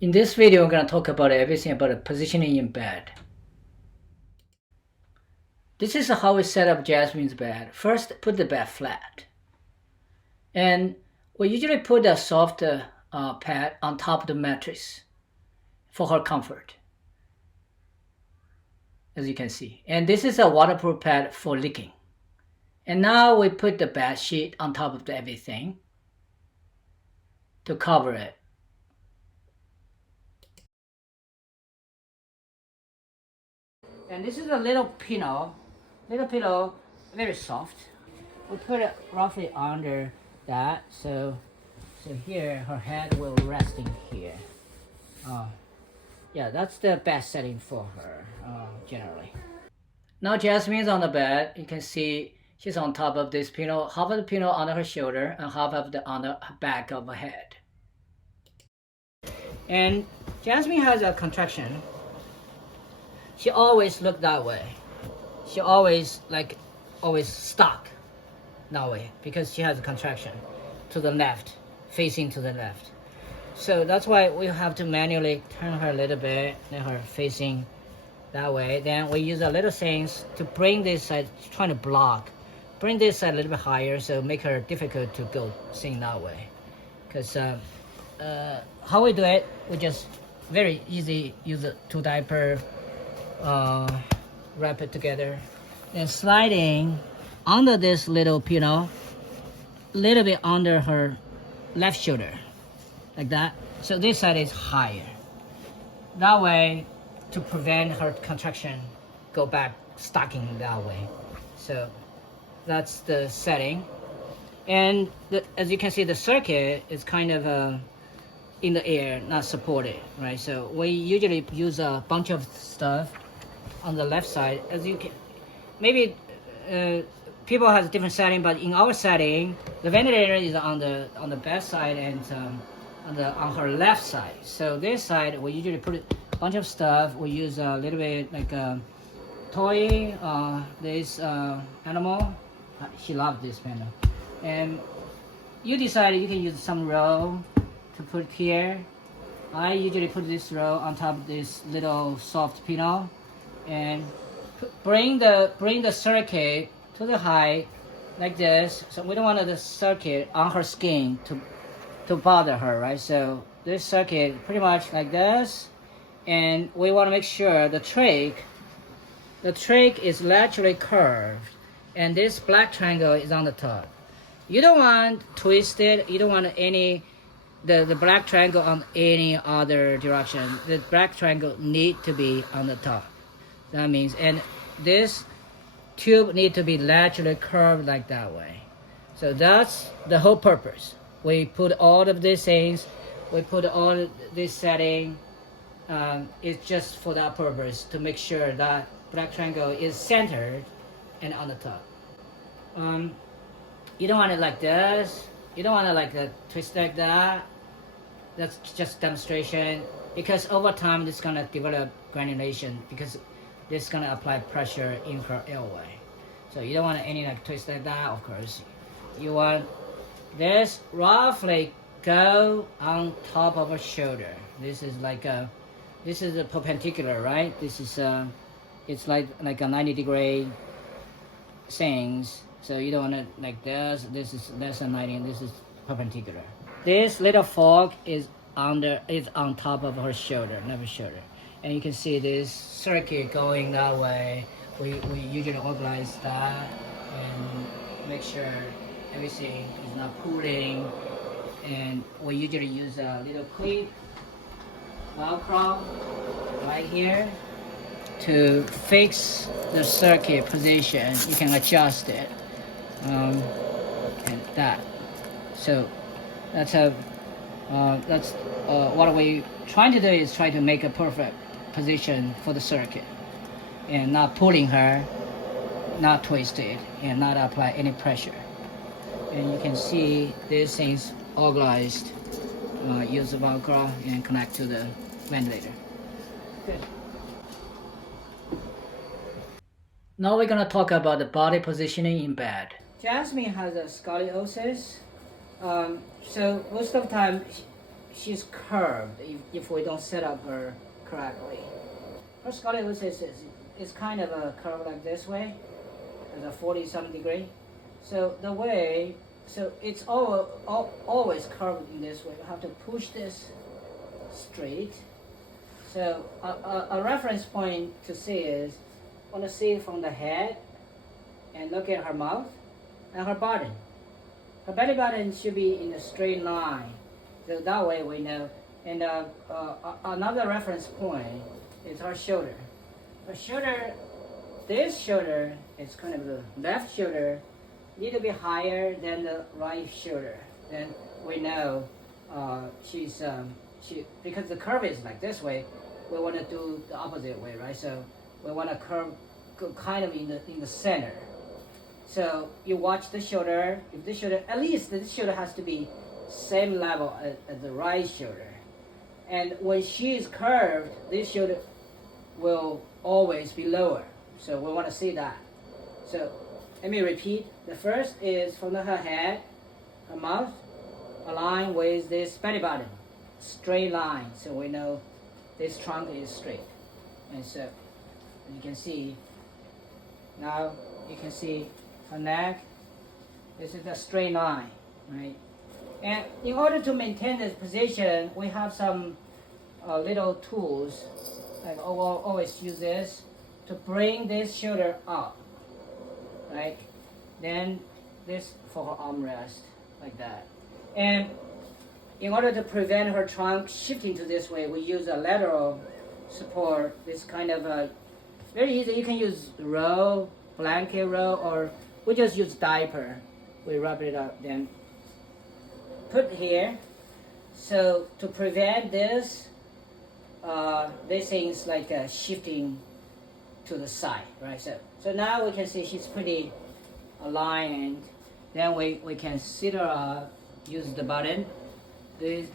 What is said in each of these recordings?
In this video, I'm going to talk about everything about the positioning in bed. This is how we set up Jasmine's bed. First, put the bed flat. And we usually put a soft pad on top of the mattress for her comfort, as you can see. And this is a waterproof pad for leaking. And now we put the bed sheet on top of everything to cover it. And this is a little pillow, very soft. We put it roughly under that, so here her head will rest in here. Yeah, that's the best setting for her, generally. Now Jasmine's on the bed. You can see she's on top of this pillow, half of the pillow under her shoulder and half of the on the back of her head. And Jasmine has a contraction. She always look that way. She always stuck that way because she has a contraction to the left, facing to the left. So that's why we have to manually turn her a little bit, let her facing that way. Then we use a little things to bring this side, trying to block, bring this side a little bit higher, so make her difficult to go sing that way. Because how we do it, we just very easy use a 2 diaper. Wrap it together, then sliding under this little pillow, little bit under her left shoulder, like that. So this side is higher. That way, to prevent her contraction, go back stocking that way. So that's the setting. And as you can see, the circuit is kind of in the air, not supported, right? So we usually use a bunch of stuff on the left side. As you can, maybe people have a different setting, but in our setting, the ventilator is on the back side and on her left side. So this side, we usually put a bunch of stuff. We use a little bit like a toy, this animal. She loves this panel. And you decide you can use some row to put here. I usually put this row on top of this little soft pillow and bring the circuit to the height like this. So we don't want the circuit on her skin to bother her, right? So this circuit pretty much like this, and we want to make sure the trach is laterally curved, and this black triangle is on the top. You don't want twisted. You don't want the black triangle on any other direction. The black triangle need to be on the top. That means, and this tube need to be laterally curved like that way. So that's the whole purpose. We put all of these things, we put all of this setting, it's just for that purpose, to make sure that black triangle is centered and on the top. You don't want it like this. You don't want it like that, twist like that. That's just demonstration, because over time it's gonna develop granulation, because this is gonna apply pressure in her airway. So you don't want any like twist like that, of course. You want this roughly go on top of her shoulder. This is like this is a perpendicular, right? This is it's like a 90-degree things. So you don't want it like this. This is less than 90, and this is perpendicular. This little fork is on top of her shoulder, left shoulder. And you can see this circuit going that way. We usually organize that and make sure everything is not pulling. And we usually use a little clip, Velcro, right here to fix the circuit position. You can adjust it, and that. So that's what we trying to do, is try to make a perfect position for the circuit, and not pulling her, not twisted, and not apply any pressure. And you can see these things organized. Use the Velcro and connect to the ventilator. Good. Now we're gonna talk about the body positioning in bed. Jasmine has a scoliosis, so most of the time she's curved if we don't set up her correctly. Her scoliosis is kind of a curve like this way, as a 40-some degree. So the way, so it's always curved in this way. You have to push this straight. So a reference point to see is, want to see from the head and look at her mouth and her bottom. Her belly button should be in a straight line. So that way we know. And another reference point is her shoulder. Her shoulder, this shoulder is kind of the left shoulder, need to be higher than the right shoulder. Then we know she's because the curve is like this way. We want to do the opposite way, right? So we want to curve kind of in the center. So you watch the shoulder. If the shoulder, at least this shoulder has to be same level as the right shoulder. And when she is curved, this shoulder will always be lower. So we want to see that. So let me repeat. The first is from her head, her mouth, align with this belly button, straight line. So we know this trunk is straight. And so you can see, now you can see her neck. This is a straight line, right? And in order to maintain this position, we have some little tools. Like I will always use this to bring this shoulder up, right? Then this for her armrest, like that. And in order to prevent her trunk shifting to this way, we use a lateral support. This kind of very easy. You can use roll, blanket roll, or we just use diaper. We rub it up, then put here. So to prevent this, this thing's like shifting to the side, right? So now we can see she's pretty aligned. Then we can sit her up, use the button. This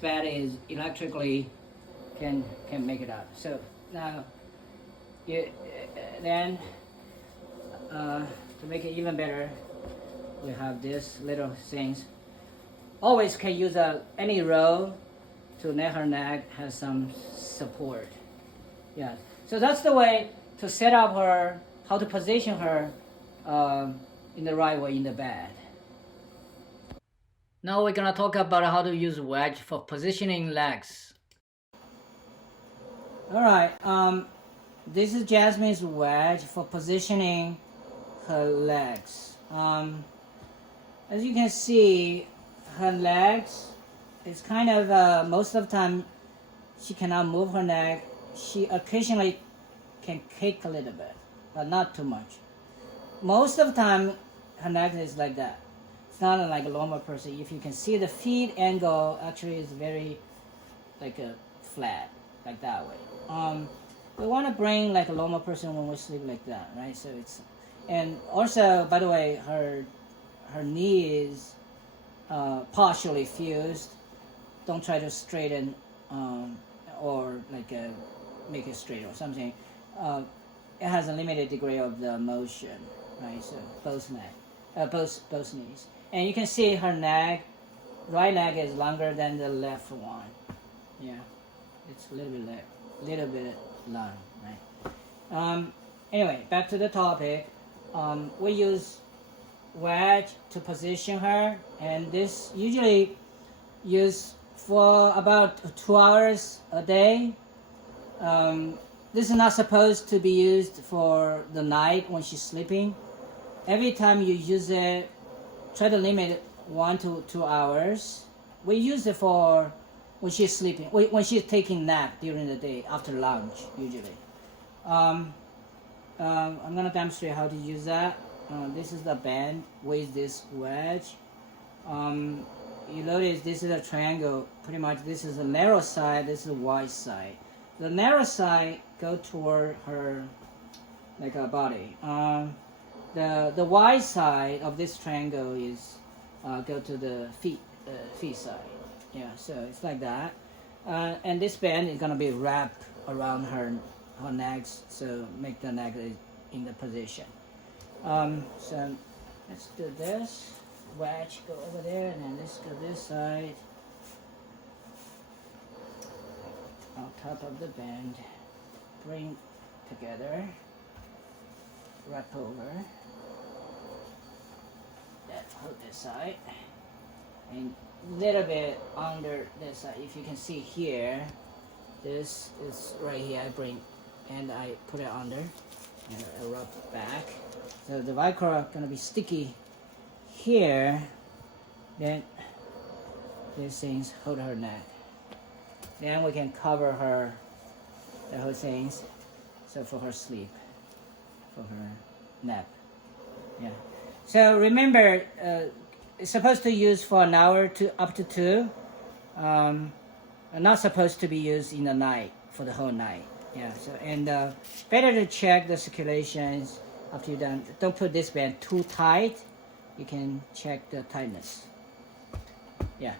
bed is electrically can make it up. So now then to make it even better, we have this little things. Always can use any row to let her neck has some support. Yeah. So that's the way to set up her, how to position her in the right way in the bed. Now we're gonna talk about how to use wedge for positioning legs. All right. This is Jasmine's wedge for positioning her legs. As you can see, her legs is kind of most of the time she cannot move her neck. She occasionally can kick a little bit, but not too much. Most of the time her neck is like that. It's not like a normal person. If you can see the feet angle, actually is very like a flat, like that way. We want to bring like a normal person when we sleep like that, right? So it's, and also, by the way, her knee is partially fused. Don't try to straighten or like make it straight or something. It has a limited degree of the motion, right? So both knees, and you can see her neck, right leg is longer than the left one. Yeah, it's a little bit long, right? Anyway, back to the topic. We use wedge to position her, and this usually used for about 2 hours a day. This is not supposed to be used for the night when she's sleeping. Every time you use it, try to limit it 1 to 2 hours. We use it for when she's sleeping, when she's taking nap during the day after lunch, usually. I'm gonna demonstrate how to use that. This is the band with this wedge. You notice this is a triangle. Pretty much this is the narrow side, this is the wide side. The narrow side go toward her like a body. The wide side of this triangle is go to the feet side. Yeah, so it's like that. And this band is gonna be wrapped around her neck, so make the neck in the position. So let's do this. Wedge go over there, and then let's go this side. top of the band, bring together, wrap over, then hold this side, and little bit under this side. If you can see here, this is right here. I bring and I put it under and I rub back. So the Vicryl gonna be sticky here. Then these things hold her neck. Then we can cover her, the whole things, so for her sleep, for her nap. Yeah. So remember, it's supposed to use for an hour to up to 2. Not supposed to be used in the night for the whole night. Yeah. So and better to check the circulations after you're done. Don't put this band too tight. You can check the tightness. Yeah.